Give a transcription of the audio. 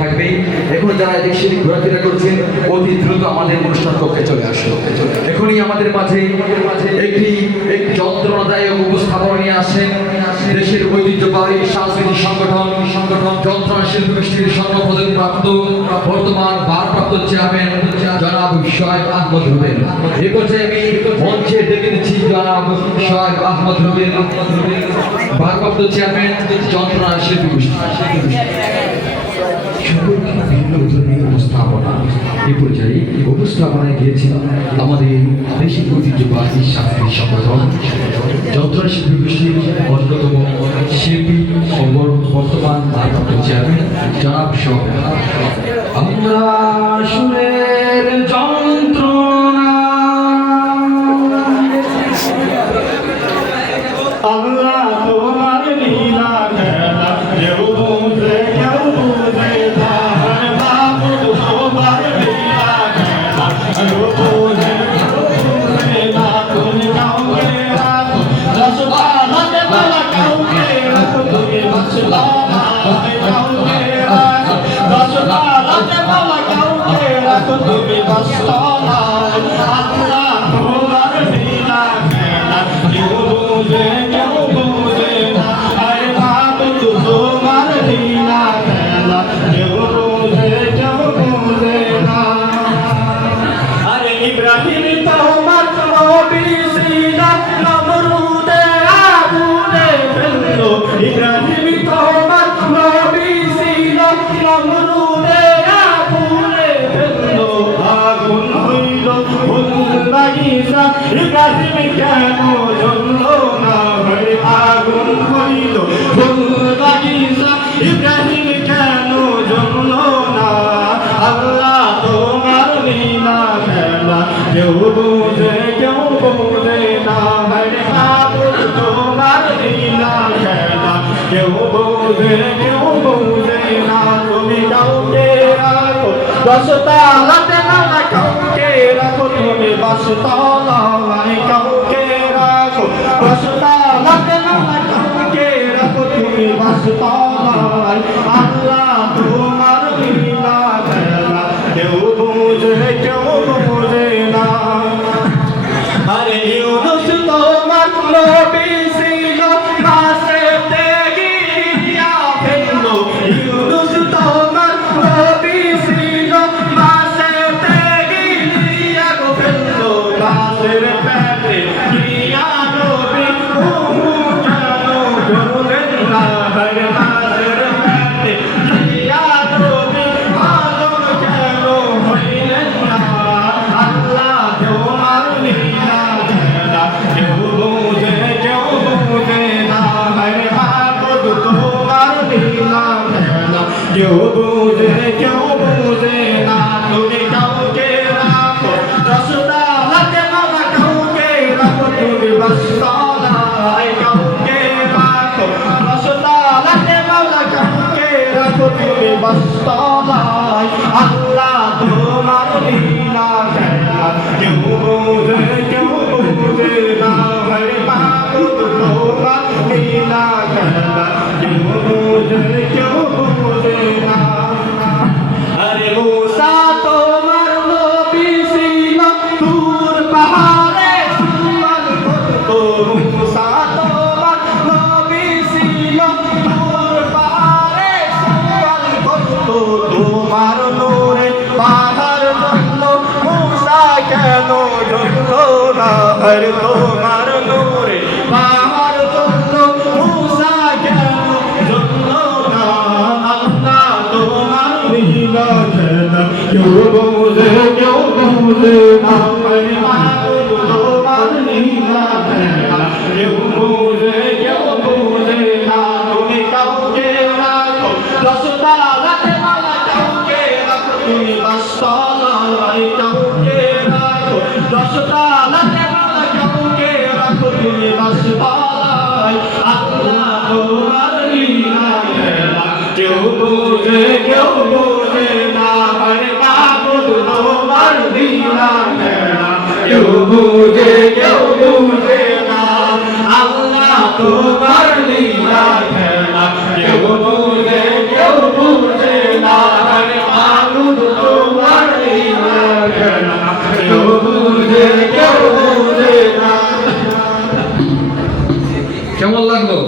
থাকবে। এখন যারা দেশে ঘোরাফেরা করছেন অতি দ্রুত আমাদের অনুষ্ঠান কক্ষে চলে আসো। এখনই আমাদের মাঝে একটি যন্ত্রণাদায়ক উপস্থাপনা নিয়ে আসেন দেশের ঐতিহ্যবাহী সাংস্কৃতিক সংগঠন যন্ত্রণা শিল্পী গোষ্ঠীর স্বর্ণপদক প্রাপ্ত বর্তমান ভারপ্রাপ্ত চেয়ারম্যান জনাব শোয়েব আহমদ রুবেল। এ পর্যায়ে আমি মঞ্চে ডেকে দিচ্ছি জনাব শোয়েব আহমদ রুবেল, ভারপ্রাপ্ত চেয়ারম্যান যন্ত্রণা শিল্পী গোষ্ঠী। এই পর্যায়ে উপস্থাপনায় গিয়েছিল আমাদের দেশের ঐতিহ্যবাহী সাংস্কৃতিক সংগঠন যন্ত্রণা শিল্পী গোষ্ঠীর অন্যতম শিল্পী ও বর্তমান ভারপ্রাপ্ত চেয়ারম্যান জনাব শোয়েব। আমরা সুরের যন্ত্রণা, আল্লাহ তোমার লীলা খেলা কেউ বুঝে কেউ বুঝে না, মাহবুব তোমার লীলা খেলা কেউ বুঝে কেউ বুঝে না। তুমি কাউকে রাখো রসবালাতে বালা, কাউকে রাখো তুমি বাসলামা, কাউকে রাখো রসবালাতে বালা, কাউকে রাখো তুমি বাসলামা। আল্লাহ তোমার লীলা খেলা কেউ বুঝে কেউ বুঝে না, আরে মাহবুব তোমার লীলা খেলা কেউ বুঝে কেউ বুঝে না। আরে ইব্রাহিম তোমার নবী ছিল, নমরুদে আগুনে ফেললো। ইব্রাহিম তোমার নবী ছিল, নমরুদে আগুনে ফেললো। আগুন হইল ফুল বাগিচা, ইব্রাহিম কেন জ্বললো না? আগুন হইল ফুল বাগিচা, ইব্রাহিম কেন জ্বললো না? আল্লাহ তোমার লীলা খেলা কেউ বুঝে কেউ বুঝে না, মাহবুব তোমার লীলা খেলা কেউ বুঝে কেউ বুঝে না। তুমি কাউকে রাখো দশতলাতে না, কাউকে রাখো তুমি বাসতলায়, কাউকে রাখো দশতলাতে না, কাউকে রাখো তুমি বাসতলায়। আল্লাহ তোমার লীলা খেলা কেউ বুঝে কেউ বুঝে না। আরে ইউনুস তোমার নবী ছিল, মাছেতে গিয়া ফেললো। ইউনুস তোমার নবী ছিল, মাছেতে গিয়া ফেললো। মাছের পেটে গিয়া নবী কেন করলেন না? মাছের পেটে গিয়া নবী আদম কেন হইলেন না? আল্লাহ তোমার লীলা খেলা কেউ বুঝে কেউ বুঝে না, মাহবুব তোমার লীলা খেলা কেউ বুঝে কেউ বুঝে না। তুমি কাউকে রাখো রসদালাতে বালা, কাউকে রাখো তুমি বাসতলায়, কাউকে রাখো রসদালাতে বালা, কাউকে রাখো তুমি বাসতলায়। আল্লাহ তোমার লীলা খেলা কেউ বুঝে কেউ বুঝে না, মাহবুব তোমার লীলা খেলা কেউ বুঝে কেউ বুঝে না। আরে মুসা তোমার নবী ছিল, তুর পাহাড়ে সুয়াল করতো। মুসা তোমার নবী ছিল, তুর পাহাড়ে সুয়াল করতো। তোমার নূরে পাহাড় জ্বললো, মুসা কেন জ্বললো না? তোমার নূরে পাহাড় জ্বললো, মুসা কেন জ্বললো না? আল্লাহ তোমার লীলা খেলা কেউ বুঝে কেউ বুঝে না, মাহবুব তোমার লীলা খেলা কেউ বুঝে কেউ বুঝে না। তুমি কাউকে রাখো দশতলাতে বালা, কাউকে রাখো তুমি বাসতলায়, কাউকে রাখো দশতলাতে বালা, কাউকে রাখো তুমি বাসতলায়। আল্লাহ তোমার লীলা খেলা কেউ বুঝে কেউ বুঝে না, মাহবুব তোমার লীলা খেলা কেউ বুঝে কেউ বুঝে না। আল্লাহ তোমার লীলা খেলা কেউ বুঝে কেউ বুঝে না। কেমন লাগলো?